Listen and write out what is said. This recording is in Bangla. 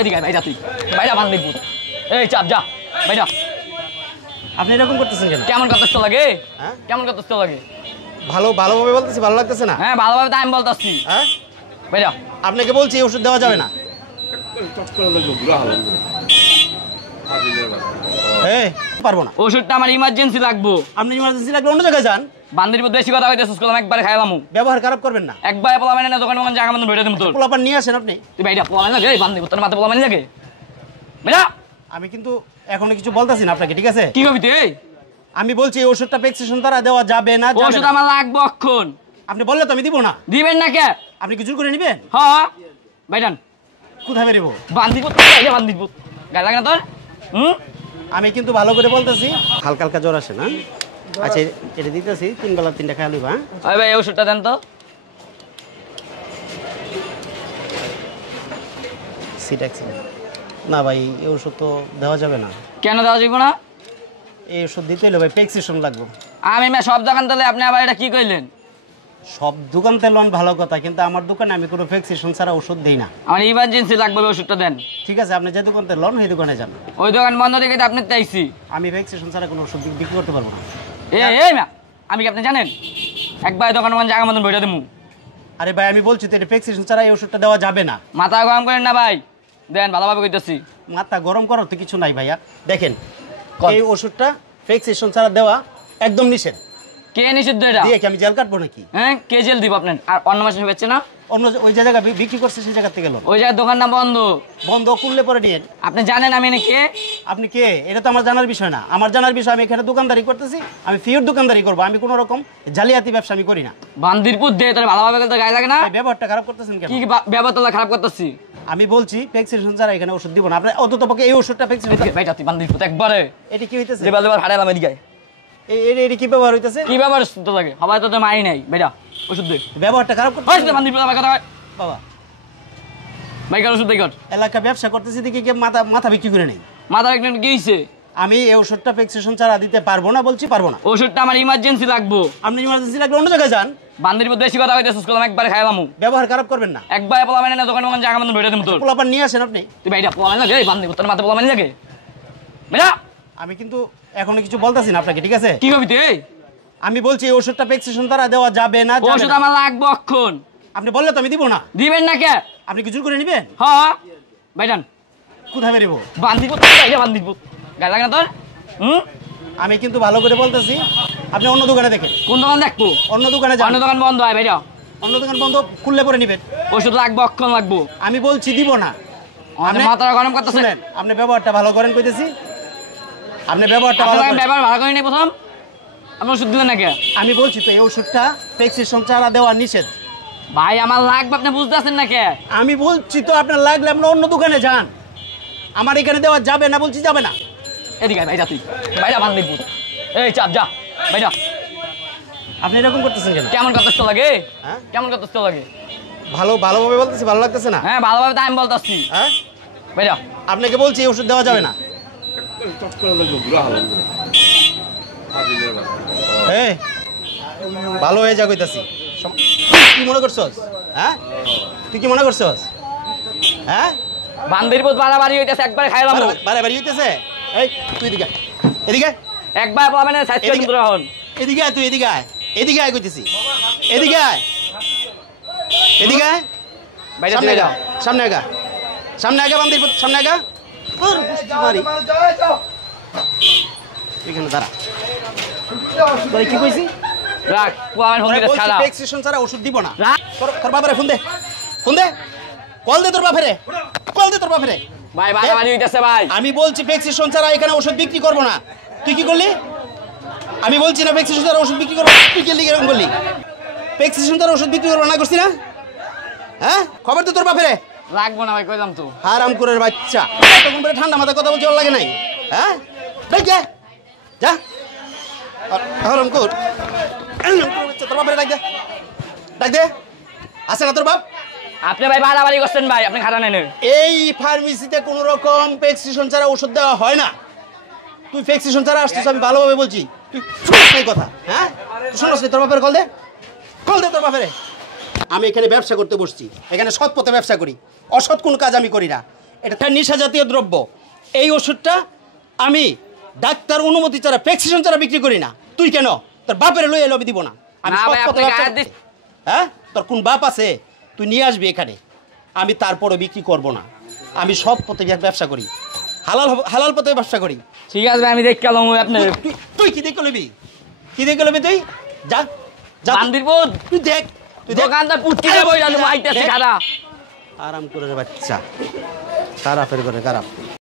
এদিকে ভাইরা তুই ভাইরা বান্দিপুর এই চাপ যা ভাইরা। আপনি এরকম করতেছেন কেন? কেমন কষ্ট লাগে? হ্যাঁ কেমন কষ্ট লাগে? ভালোভাবে বলতেছি, ভালো লাগতেছে না? হ্যাঁ ভালোভাবে তো আমি বলতেছি। হ্যাঁ ভাইরা আপনাকে বলছি এই ওষুধ দেওয়া যাবে না। পারবো না, ওষুধটা আমার ইমার্জেন্সি লাগবো। আপনি ইমার্জেন্সি লাগলে অন্য জায়গায় যান। বান্দিপুর বেশি কথা হইতেছিস, কলম একবারে খাইলামু। ব্যবহার খারাপ করবেন না। একবারে পোলা মানে না দোকান দোকান জায়গা মতন ধরে দেবো তোর। পোলাপান নিয়ে আসেন আপনি। তুই ভাইরা পোলা মানে লাগে বান্দিপুর তোর মাথা পোলা মানে লাগে ভাইরা। আমি কিন্তু এখনো কিছু বলতেছি না আপনাকে, ঠিক আছে? কি কবি তুই? আমি বলছি এই ওষুধটা প্রেসক্রিপশন দ্বারা দেওয়া যাবে না। ওষুধ আমার লাগবো এখন। আপনি বললে তো আমি দিব না। দিবেন না কে? আপনি কি জোর করে নেবেন? হ্যাঁ ভাইজান কোথায় বেরোবো? বান্দিপুর বান্দিপুর গায়ে লাগে না তোর? আমি কিন্তু ভালো করে বলতেছি, হালকা হালকা জ্বর আসে না। আচ্ছা এটা দিতেছি, 3 বেলা 3টা খেয়াল হইবা। ওই ভাই ওষুধটা দেন তো। সিটাক্সিন না ভাই, এই ওষুধ তো দেওয়া যাবে না। কেন দেওয়া যাবে না? এই ওষুধ দিতে হলে ভাই প্রেসক্রিপশন লাগবে। আমি সব দোকান তাহলে আপনি আবার এটা কি কইলেন? সব দোকান তে লোন ভালো কথা, কিন্তু আমার দোকানে আমি কোনো প্রেসক্রিপশন ছাড়া ওষুধ দেই না। আমার ইমার্জেন্সি লাগবে, ওষুধটা দেন। ঠিক আছে, আপনি যে দোকান তে লোন সেই দোকানে যান। ওই দোকান বন্ধ রেখে আপনি চাইছি। আমি প্রেসক্রিপশন ছাড়া কোনো ওষুধ বিক্রি করতে পারবো না। এই মা আমি কি আপনি জানেন একবার দোকান জায়গা মতন বইটা দেবো। আরে ভাই আমি বলছি তো এটা প্রেসক্রিপশন ছাড়া এই ওষুধটা দেওয়া যাবে না। মাথা গরম করেন না ভাই, দেন ভালোভাবে কইতেছি। মাথা গরম করার তো কিছু নাই ভাইয়া। দেখেন এই ওষুধটা প্রেসক্রিপশন ছাড়া দেওয়া একদম নিষেধ। কে নিষিদ্ধ এটা? দিয়ে কি আমি জেল কাটবো নাকি? হ্যাঁ কে জেল দিব আপনার? আর অন্য মাসে বেচছে না? অন্য ওই যে জায়গা বিক্রি করছে সেই জায়গা থেকে লোন। ওই জায়গায় দোকান না বন্ধ। বন্ধ করলে পরে নিয়ে। আপনি জানেন আমি কে? আপনি কে এটা তো আমার জানার বিষয় না। আমার জানার বিষয় আমি এখানে দোকানদারি করতেছি, আমি ফিউর দোকানদারি করবো। আমি কোনো রকম জালিয়াতি ব্যবসা আমি করি না। বান্দিরপুর দিয়ে তাহলে ভালোভাবে করতে গায়ে লাগে না? ব্যবহারটা খারাপ করতেছেন কেন? কি ব্যবহারটা খারাপ করতেছি? আমি বলছি প্রেসক্রিপশন ছাড়া এখানে ওষুধ দিব না। আপনি অন্তত পক্ষে এই ওষুধটা প্রেসক্রিপশন। ভাইটা তুই বান্দিরপুর একবারে এটা কি হইতেছে? লেবার লেবার হাড়ালাম এদিকে। এটা কি ব্যবহার হইতেছে? কি ব্যবহার তো লাগে? সবাই তো মাই নাই ভাইটা ওষুধ দে। ব্যবহারটা খারাপ করতেছে বান্দিরপুর কথা বাবা। ভাইকার ওষুধ দেখ। এলাকা ব্যবসা করতেছি দেখি কে মাথা বিক্রি করে নেই। মাথা একদিন কি হইছে? আমি এই ওষুধটা প্রেসক্রিপশন ছাড়া দিতে পারবো না, বলছি পারবো না। ওষুধটা আমার ইমার্জেন্সি লাগবো। আপনি ইমার্জেন্সি লাগলে অন্য জায়গায় যান। বান্দিরপুর বেশি কথা হইতেছিস, কলম একবারে খাইলামু। ব্যবহার খারাপ করবেন না। একবারে পোলা মানে না দোকান দোকান জায়গা মতন ধরে দেবো তোর। পোলাপান নিয়ে আসেন আপনি। তুই ভাইটা পোলা মানে লাগে বান্দিরপুর তোর মাথা পোলা মানে লাগে ভাইরা। আমি কিন্তু এখনো কিছু বলতেছি না আপনাকে, ঠিক আছে? কি কবি তুই? আমি বলছি এই ওষুধটা প্রেসক্রিপশন দ্বারা দেওয়া যাবে না। ওষুধ আমার লাগবো এখন। আপনি বললে তো আমি দিব না। দিবেন না কে? আপনি কি জোর করে নেবেন? হ্যাঁ ভাইজান কোথায় বেরোবো? বান্দিরপুর বান্দিরপুর গায়ে লাগে না তোর? আমি কিন্তু ভালো করে বলতেছি, আপনি অন্য দোকানে দেখেন। কোন দোকান দেখবো? অন্য দোকানে যান। অন্য দোকান বন্ধ হয় ভাইরা। অন্য দোকান বন্ধ খুললে পরে নেবেন। ওষুধ লাগবো এখন লাগবো। আমি বলছি দিব না। আপনি মাথা গরম করতেছেন। আপনি ব্যবহারটা ভালো করেন কইতেছি। আপনি ব্যবহারটা ভালো করেন। ব্যবহার ভালো করেন প্রথম। আপনি ওষুধ দিবেন নাকি? আমি বলছি তো এই ওষুধটা প্রেসক্রিপশন ছাড়া দেওয়া নিষেধ। ভাই আমার লাগবে, আপনি বুঝতে আছেন নাকি? আমি বলছি তো আপনার লাগলে আপনি অন্য দোকানে যান। আমার এখানে দেওয়া যাবে না, বলছি যাবে না। এদিকে ভাইরা তুই ভাইরা বান্দিরপুর এই চাপ যা ভাইরা। আপনি এরকম করতেছেন কেন? কেমন কষ্ট লাগে? হ্যাঁ কেমন কষ্ট লাগে? ভালোভাবে বলতেছি, ভালো লাগতেছে না? হ্যাঁ ভালোভাবে তো আমি বলতেছি। হ্যাঁ ভাইরা আপনাকে বলছি এই ওষুধ দেওয়া যাবে না। এই ভালো হয়ে যা কইতাছি। কি মনে করছস? হ্যাঁ তুই কি মনে করছস? হ্যাঁ বান্দিরপুর বাড়াবাড়ি হইতেছে, একবার খাইলাম। বাড়াবাড়ি হইতেছে? এই তুই এদিকে এদিকে একবার মানে স্বাস্থ্য কেন্দ্র হন। এদিকে আয়, তুই এদিকে আয়, এদিকে আয় কইতেছি। এদিকে আয়, এদিকে আয়। ভাইরা সামনে আগা, সামনে আগা, সামনে আগা বান্দিরপুর, সামনে আগা। এখানে দাঁড়া। তোর কি কইছি? রাখ পোয়ান ফোন দিতে ছাড়া। প্রেসক্রিপশন ছাড়া ওষুধ দিব না। তোর বাবারে ফোন দে, ফোন দে, কল দে তোর বাবারে, কল দে তোর বাবারে। ভাই বাড়াবাড়ি হইতেছে ভাই। আমি বলছি প্রেসক্রিপশন ছাড়া এখানে ওষুধ বিক্রি করব না। তুই কি করলি? আমি বলছি না প্রেসক্রিপশন ছাড়া ওষুধ বিক্রি করব না। তুই কি এরকম করলি? প্রেসক্রিপশন ছাড়া ওষুধ বিক্রি করব না করছিস না? হ্যাঁ খবর দে তোর বাবারে। লাগবো না ভাই, কইলাম তো। হারাম করে বাচ্চা, তখন করে ঠান্ডা মাথা কথা বলতে ভালো লাগে নাই? হ্যাঁ দেখ যা যা হারাম কর। তোর বাবারে ডাক দে, ডাক দে। আছে না তোর বাপ? আপনি ভাই বাড়াবাড়ি করছেন ভাই, আপনি খারাপ নেন। এই ফার্মেসিতে কোনো রকম প্রেসক্রিপশন ছাড়া ওষুধ দেওয়া হয় না। তুই প্রেসক্রিপশন ছাড়া আসছিস, আমি ভালোভাবে বলছি। তুই শুনিস এই কথা? হ্যাঁ তুই শুনিস তোর বাপের কল দে, কল দে তোর বাপেরে। আমি এখানে ব্যবসা করতে বসছি, এখানে সৎ পথে ব্যবসা করি, অসৎ কোনো কাজ আমি করি না। এটা একটা নেশা জাতীয় দ্রব্য। এই ওষুধটা আমি ডাক্তার অনুমতি ছাড়া প্রেসক্রিপশন ছাড়া বিক্রি করি না। তুই কেন তোর বাপের লই এলো আমি দিব না। আমি না সৎ ভাই, পথে আপনি ব্যবসা গায়ে করছি। হ্যাঁ, তোর কোন বাপ আছে তুই নিয়ে আসবি এখানে? আমি তারপরে বিক্রি করব না। আমি সৎ পথে ব্যবসা করি, হালাল পথে ব্যবসা করি। ঠিক আছে ভাই, আমি দেখ গেলাম আপনার তুই কি দেখে লবি? কি দেখে লবি তুই? যা যা বান্দিরপুর তুই দেখ, তুই দেখ। দোকানদার পুটকি দেবো আইতেছে খারাপ। আরাম করে রে বাচ্চা, খারাপের করে খারাপ।